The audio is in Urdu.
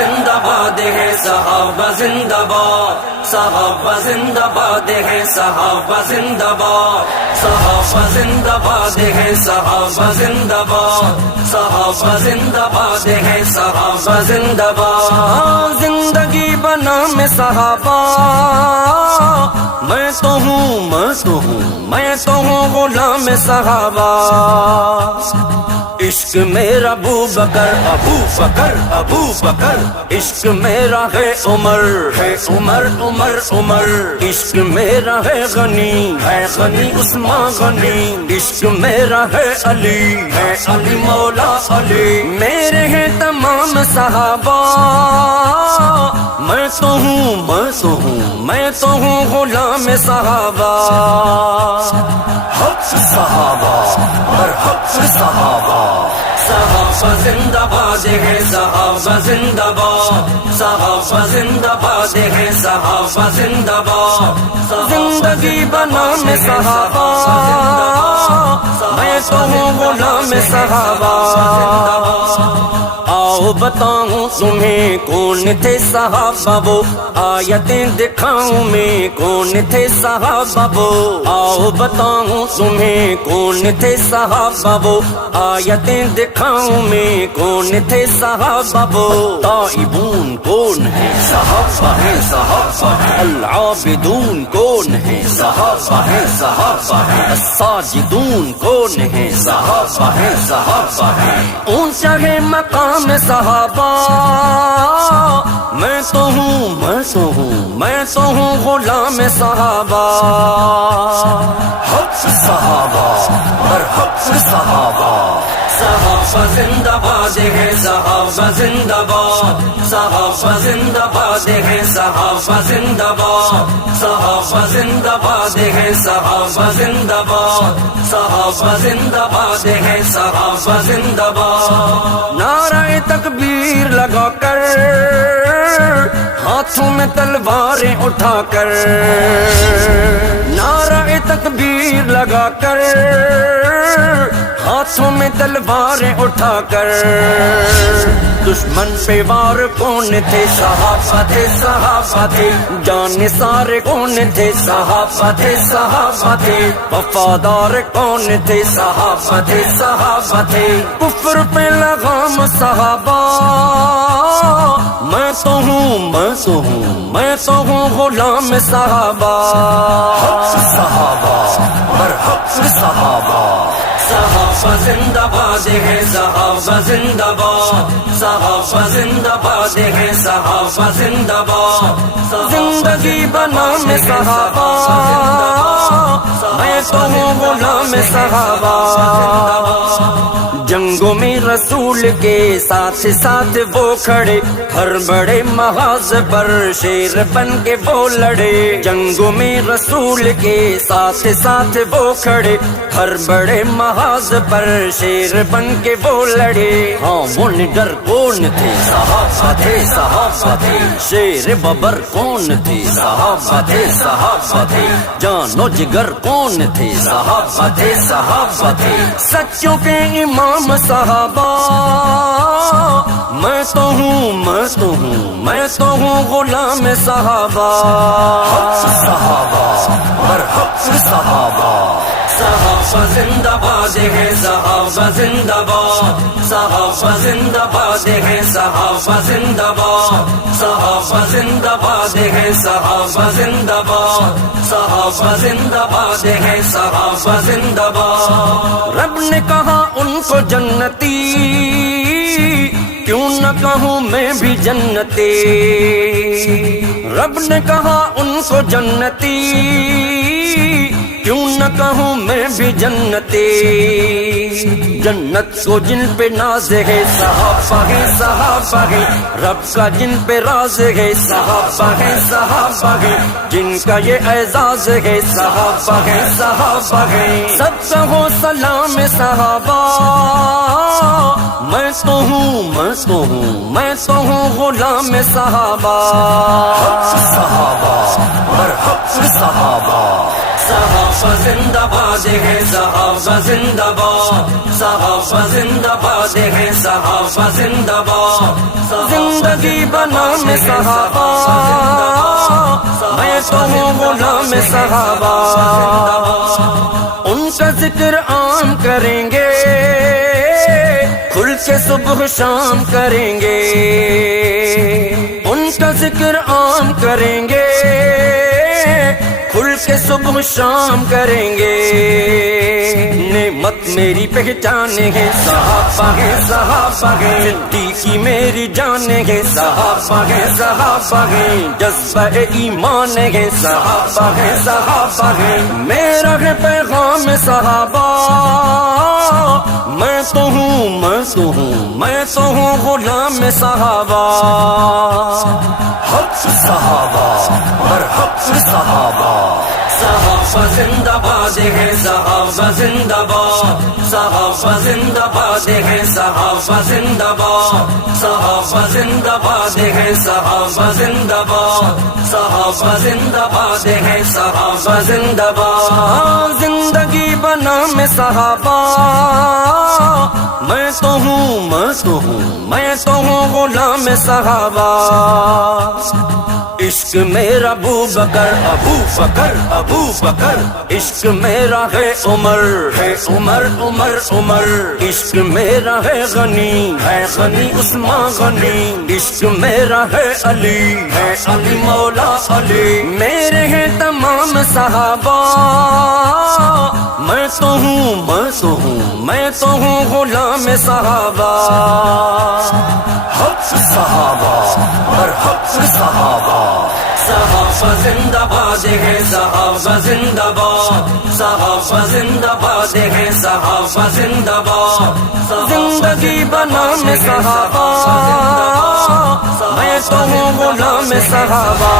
زندہ باد ہے صحابہ زندہ باد صحابہ زندہ باد ہے صحابہ زندہ باد صحابہ زندہ باد ہے صحابہ زندہ باد صحابہ زندہ باد ہے صحابہ زندہ باد زندگی بنا میں صحابہ میں تو ہوں میں تو ہوں غلام صحابہ عشق میرا ابو بکر ابو بکر ابو بکر عشق میرا ہے عمر عمر عمر عشق میرا ہے غنی عثمان غنی عشق میرا ہے علی مولا علی میرے ہیں تمام صحابہ میں تو ہوں غلام صحابہ حق صحابہ اور حق صحابہ صحابہ زندہ باد ہے صحابہ زندہ باد صحابہ زندہ باد ہے صحابہ زندہ باد زندگی بنا میں صحابہ میں تو ہوں غلام صحابہ آؤ بتاؤں تمہیں کون تھے صحابہ وہ آیتیں دکھاؤں میں کون تھے صحابہ وہ آؤ بتاؤں تمہیں کون تھے صحابہ وہ آیتیں دکھاؤں میں کون تھے صحابہ وہ تائبون کون ہے صحابہ ہیں العابدون کون ہے صحابہ ہیں الساجدون کون ہے صحابہ ہیں اونچا ہے مقام صحابہ میں تو ہوں غلام صحابہ حق صحابہ اور حق صحابہ صحابہ زندہ باد ہے صحابہ زندہ باد صحابہ زندہ باد ہے صحابہ زندہ باد صحابہ زندہ باد ہے صحابہ زندہ باد صحابہ زندہ باد ہے صحابہ زندہ باد نعرہ تکبیر لگا کر ہاتھوں میں تلواریں اٹھا کر نعرہ تکبیر لگا کر ہاتھوں میں تلواریں اٹھا کر دشمن پہ وار کون تھے صحابہ تھے جان سارے کون تھے صحابہ تھے وفادار کون تھے صحابہ تھے کفر پہ لگام صحابہ میں تو ہوں غلام صحابہ حق صحابہ اور حق صحابہ صحابہ زندہ باد ہے صحابہ زندہ باد صحابہ زندہ باد ہے صحابہ زندہ باد زندگی بنا میں صحابہ میں تو ہوں غلام صحابہ جنگوں میں رسول کے ساتھ وہ کھڑے ہر بڑے محاذ پر شیر بن کے وہ لڑے جنگوں میں رسول کے ساتھ وہ کھڑے ہر بڑے محاذ پر شیر بن کے وہ لڑے ہاں وہ نڈر کون تھے صحابہ تھے شیر ببر کون تھے صحابہ تھے جان و جگر کون تھے صحابہ تھے سچوں کے امام صحابہ میں تو ہوں غلام صحابہ حق صحابہ اور حق صحابہ صحابہ زندہ باد ہے صحابہ زندہ باد صحابہ زندہ باد ہے صحابہ زندہ باد صحابہ زندہ باد ہے صحابہ زندہ باد صحابہ زندہ باد ہے صحابہ زندہ باد رب نے کہا ان کو جنتی کیوں نہ کہوں میں بھی جنتی رب نے کہا ان کو جنتی کیوں نہ کہوں میں بھی جنتی جنت کو جن پہ ناز ہے صحابہ ہے رب کا جن پہ راز ہے صحابہ ہے جن کا یہ اعزاز ہے صحابہ ہے سب کا ہو سلام صحابہ میں تو ہوں غلام صحابہ حق صحابہ اور حق صحابہ صحابہ صحابہ زندہ باد ہے، صحابہ زندہ باد، صحابہ زندہ باد ہے، صحابہ زندہ باد، زندگی بنا میں صحابہ، میں تو ہوں غلام صحابہ، ان کا ذکر عام کریں گے، کھل کے صبح شام کریں گے، ان کا ذکر عام کریں گے، کھل کے صبح شام کریں گے، نعمت میری پہچان ہے، صحابہ ہے، صحابہ ہے، صدیقی میری جان ہے، صحابہ ہے، صحابہ ہے، جذبہ ایمان ہے، صحابہ ہے، صحابہ ہے، میرا ہے پیغام صحابہ، میں تو ہوں، میں تو ہوں، میں تو ہوں غلام صحابہ، حق صحابہ اور حق صحابہ، صحابہ زندہ باد ہے، صحابہ زندہ باد، صحابہ زندہ باد ہے، صحابہ زندہ باد، صحابہ زندہ باد ہے، صحابہ زندہ باد، صحابہ زندہ باد ہے، صحابہ زندہ باد، زندگی بنا میں صحابہ، میں تو ہوں، میں تو ہوں، میں تو ہوں غلام صحابہ، عشق میرا ابو بکر، ابو بکر، ابو بکر، عشق میرا ہے عمر، ہے عمر، عمر، عمر، عشق میرا ہے غنی، ہے غنی عثمان غنی، عشق میرا ہے علی، ہے علی مولا علی، میرے ہیں تمام صحابہ، میں تو ہوں، میں تو ہوں، میں تو ہوں غلام صحابہ، حق صحابہ اور حق صحابہ، صحابہ زندہ باد ہے، صحابہ زندہ باد، صحابہ زندہ باد ہے، صحابہ زندہ باد، زندگی بنا میں صحابہ، میں تو ہوں غلام صحابہ۔